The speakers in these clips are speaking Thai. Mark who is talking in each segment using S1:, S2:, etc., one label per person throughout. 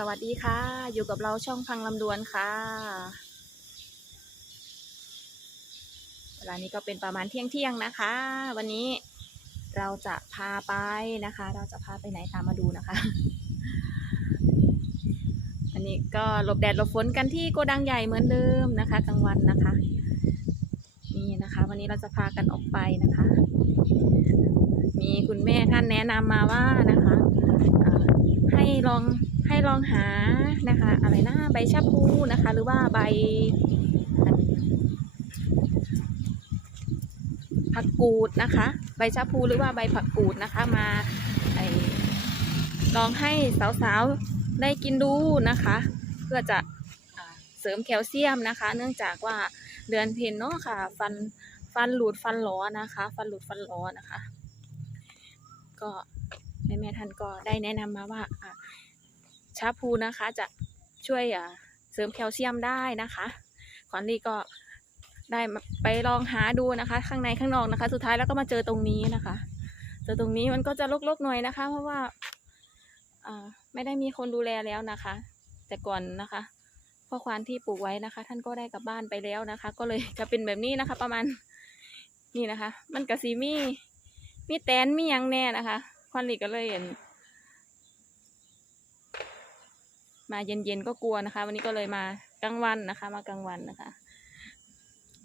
S1: สวัสดีค่ะ อยู่กับเราช่องพังลำดวนค่ะ เวลานี้ก็เป็นประมาณเที่ยงเที่ยงนะคะ วันนี้เราจะพาไปนะคะ เราจะพาไปไหนตามมาดูนะคะ อันนี้ก็หลบแดดหลบฝนกันที่โกดังใหญ่เหมือนเดิมนะคะกลางวันนะคะ นี่นะคะ วันนี้เราจะพากันออกไปนะคะ มีคุณแม่ท่านแนะนำมาว่านะคะให้ลอง ให้ลองหานะคะ อะไรนะใบชะพูนะคะ หรือว่าใบผักกูดนะคะ ใบชะพูหรือว่าใบผักกูดนะคะมาลองให้สาวๆได้กินดูนะคะ เพื่อจะเสริมแคลเซียมนะคะ เนื่องจากว่าเดือนเพ็ญเนาะค่ะ ฟันฟันหลุดฟันหลอนะคะ ฟันหลุดฟันหลอนะคะ ก็แม่แม่ท่านก็ได้แนะนำมาว่าอะ ชาพูนะคะ จะช่วยเสริมแคลเซียมได้นะคะขวัญลีก็ได้ไปลองหาดูนะคะ ข้างในข้างนอกนะคะ สุดท้ายแล้วก็มาเจอตรงนี้นะคะ เจอตรงนี้มันก็จะรกๆหน่อยนะคะ เพราะว่าไม่ได้มีคนดูแลแล้วนะคะ แต่ก่อนนะคะพ่อควานที่ปลูกไว้นะคะ ท่านก็ได้กลับบ้านไปแล้วนะคะ ก็เลยจะเป็นแบบนี้นะคะ ประมาณนี่นะคะ มันกะซีมีมีแตนมียังแน่นะคะควันลีก็เลยเห็น มาเย็นๆก็กลัวนะคะ วันนี้ก็เลยมากลางวันนะคะ มากลางวันนะคะ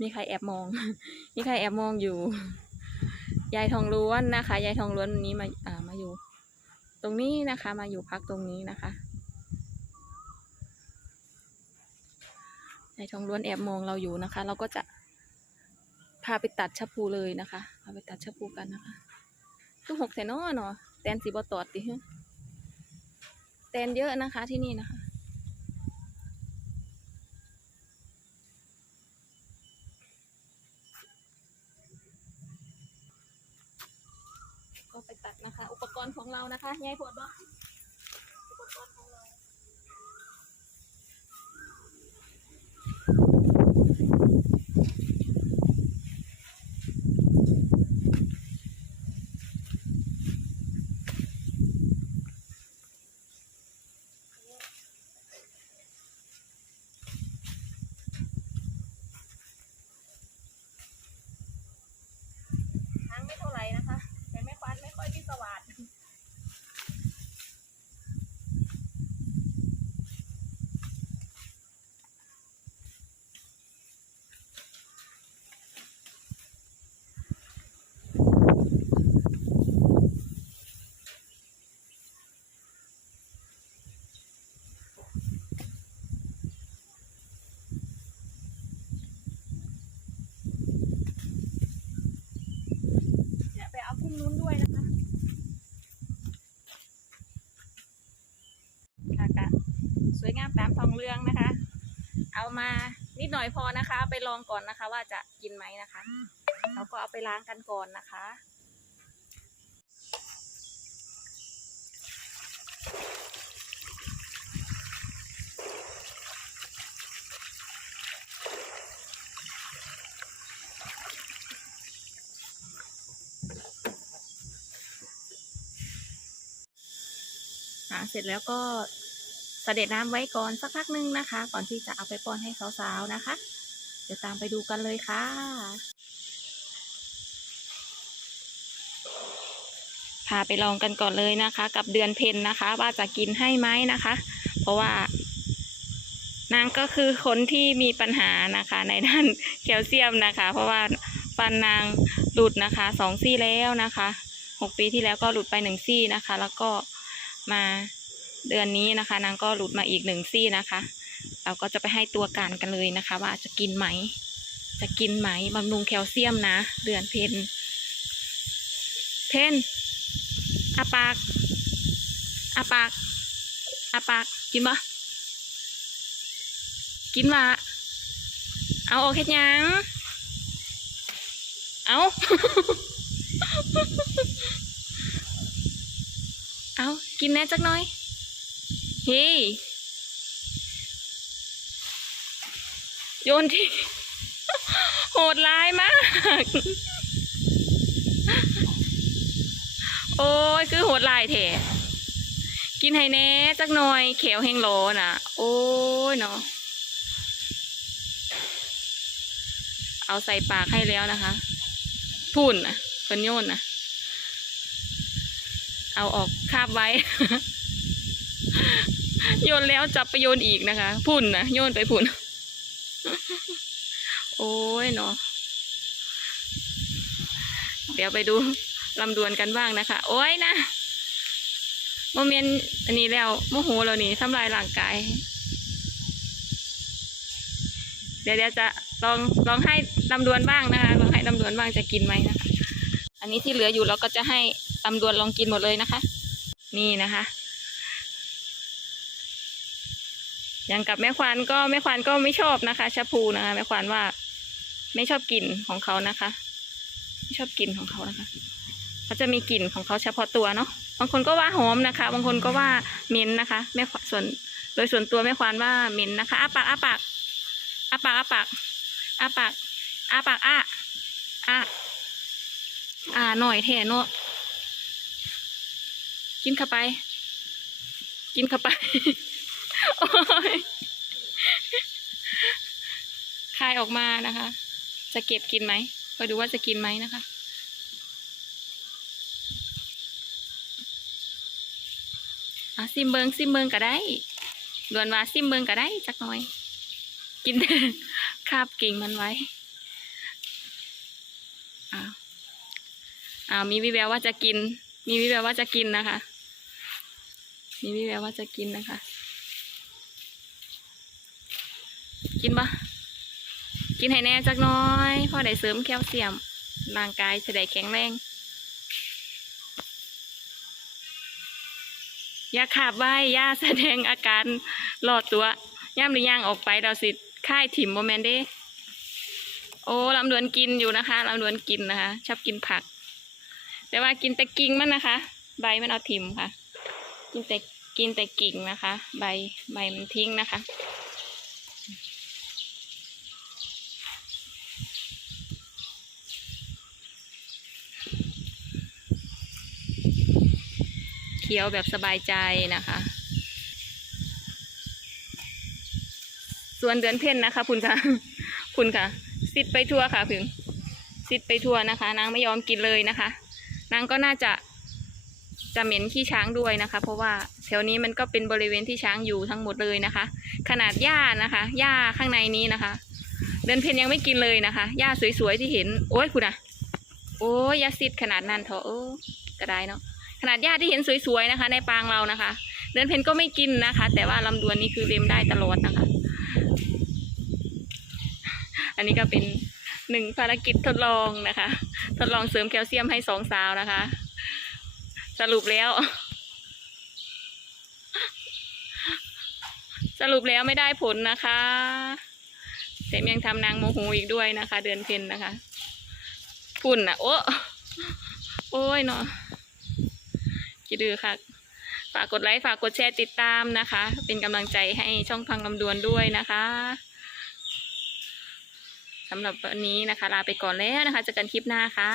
S1: มีใครแอบมอง มีใครแอบมองอยู่ ยายทองล้วนนะคะ ยายทองล้วนวันนี้มาอ่ามาอยู่ ตรงนี้นะคะ มาอยู่พักตรงนี้นะคะยายทองล้วนแอบมองเราอยู่นะคะ เราก็จะพาไปตัดชะพูเลยนะคะ พาไปตัดชะพูกันนะคะคือหกแสนน้อเนาะแตนสีบตอดดิฮะ แตนเยอะนะคะที่นี่นะคะ ก็ไปตัดนะคะ อุปกรณ์ของเรานะคะยายปวดบ่อุปกรณ์ของเรา ทาง ไม่เท่าไหร่นะคะ แต่แม่ควานไม่ค่อยพิศวาสเนี่ยไปเอาพุ่มนู้นด้วยนะคะ ค่ะ สวยงามตามทองเรืองนะคะ เอามานิดหน่อยพอนะคะ ไปลองก่อนนะคะ ว่าจะกินไหมนะคะเราก็เอาไปล้างกันก่อนนะคะหาเสร็จแล้วก็ สเสด็จน้ำไว้ก่อนสักพักหนึงนะคะ ก่อนที่จะเอาไปป้อนให้สาวๆนะคะ เดี๋ยวตามไปดูกันเลยค่ะ พาไปลองกันก่อนเลยนะคะ กับเดือนเพ็ญนะคะ ว่าจะกินให้ไหมนะคะ เพราะว่านางก็คือคนที่มีปัญหานะคะ ในด้านแคลเซียมนะคะ เพราะว่าฟันนางหลุดนะคะสองซี่แล้วนะคะหกปีที่แล้วก็หลุดไปหนึ่งซี่นะคะ แล้วก็มา เดือนนี้นะคะ นางก็หลุดมาอีกหนึ่งซี่นะคะ เราก็จะไปให้ตัวการกันเลยนะคะ ว่าจะกินไหม จะกินไหมบำรุงแคลเซียมนะ เดือนเพนเพนอาปากอาปากอาปากกินปะกินวะเอาโอเคยังเอาเอากินแน่จักหน่อย เฮ้ยโยนที่โหดร้ายมาก โอ้ย คือโหดร้ายแท้กินให้แน่จักหน่อยเขียวแห้งโลน่ะ โอ้ยเนาะเอาใส่ปากให้แล้วนะคะพุ่นนะเพิ่นโยนนะเอาออกคาบไว้ โยนแล้วจับไปโยนอีกนะคะ พุ่นนะโยนไปพุ่น โอ้ยเนาะเดี๋ยวไปดูลำดวนกันบ้างนะคะ โอ้ยนะโมเมนต์อันนี้แล้วโมโหเรานี่ทำลายร่างกาย เดี๋ยวเดี๋ยวจะลองลองให้ลำดวนบ้างนะคะ ลองให้ลำดวนบ้างจะกินไหมนะคะ อันนี้ที่เหลืออยู่เราก็จะให้ลำดวนลองกินหมดเลยนะคะ นี่นะคะ อย่างกับแม่ควานก็แม่ควานก็ไม่ชอบนะคะชาพูนะคะ แม่ควานว่าไม่ชอบกลิ่นของเขานะคะ ไม่ชอบกลิ่นของเขานะคะเขาจะมีกลิ่นของเขาเฉพาะตัวเนาะบางคนก็ว่าหอมนะคะ บางคนก็ว่าเหม็นนะคะ แม่ส่วนโดยส่วนตัวแม่ควานว่าเหม็นนะคะอ้าปากอ้าปากอ้าปากอ้าปากอ้าปากอ้าปากอ้าอ้าอ่าหน่อยแท่เนาะกินเข้าไป กินเข้าไป คายออกมานะคะ จะเก็บกินไหมคอยดูว่าจะกินไหมนะคะอะซิมเบิงซิมเบิงก็ได้ดวนว่าซิมเบิงก็ได้จักหน่อย กินคาบกิ่งมันไว้อ้าวอ้าวมีวิแววว่าจะกิน มีวิแววว่าจะกินนะคะ มีวิแววว่าจะกินนะคะ กินปะกินให้แน่จักน้อยพอได้เสริมแคลเซียมร่างกายจะได้แข็งแรง ยาขาบไว้อย่าแสดงอาการหลอดตัวย่ำหรือย่างออกไปเราสิค่ายถิ่มโมเมนเด้โอ้ลำดวนกินอยู่นะคะลำดวนกินนะคะ ชอบกินผัก แต่ว่ากินแต่กิ่งมันนะคะ ใบมันเอาถิ่มค่ะ กินแต่กินแต่กิ่งนะคะ ใบใบมันทิ้งนะคะ คี้ยวแบบสบายใจนะคะ ส่วนเดือนเพ่นนะคะคุณค่ะคุณค่ะสิทธิ์ไปทั่วค่ะพึงสิทธิ์ไปทั่วนะคะ นางไม่ยอมกินเลยนะคะ นางก็น่าจะจะเหม็นขี้ช้างด้วยนะคะ เพราะว่าแถวนี้มันก็เป็นบริเวณที่ช้างอยู่ทั้งหมดเลยนะคะ ขนาดหญ้านะคะหญ้าข้างในนี้นะคะ เดือนเพ็ญยังไม่กินเลยนะคะหญ้าสวยๆที่เห็น โอ้ยคุณอะโอ้ยยาซิดขนาดนั้นเถอะเออก็ได้เนาะ ขนาดหญ้าที่เห็นสวยๆนะคะ ในปางเรานะคะ เดือนเพ็ญก็ไม่กินนะคะ แต่ว่าลำดวนนี่คือเล็มได้ตลอดนะคะ อันนี้ก็เป็นหนึ่งภารกิจทดลองนะคะ ทดลองเสริมแคลเซียมให้สองสาวนะคะ สรุปแล้ว สรุปแล้วไม่ได้ผลนะคะแถมยังทำนางโมโหอีกด้วยนะคะ เดือนเพ็ญนะคะ พุ่นนะโอ้โอ้ยเนาะ ดดือค่ะ ฝากกดไลค์ฝากกดแชร์ติดตามนะคะ เป็นกำลังใจให้ช่องพังลำดวนด้วยนะคะสำหรับวันนี้นะคะ ลาไปก่อนแล้วนะคะเจอกันคลิปหน้าค่ะ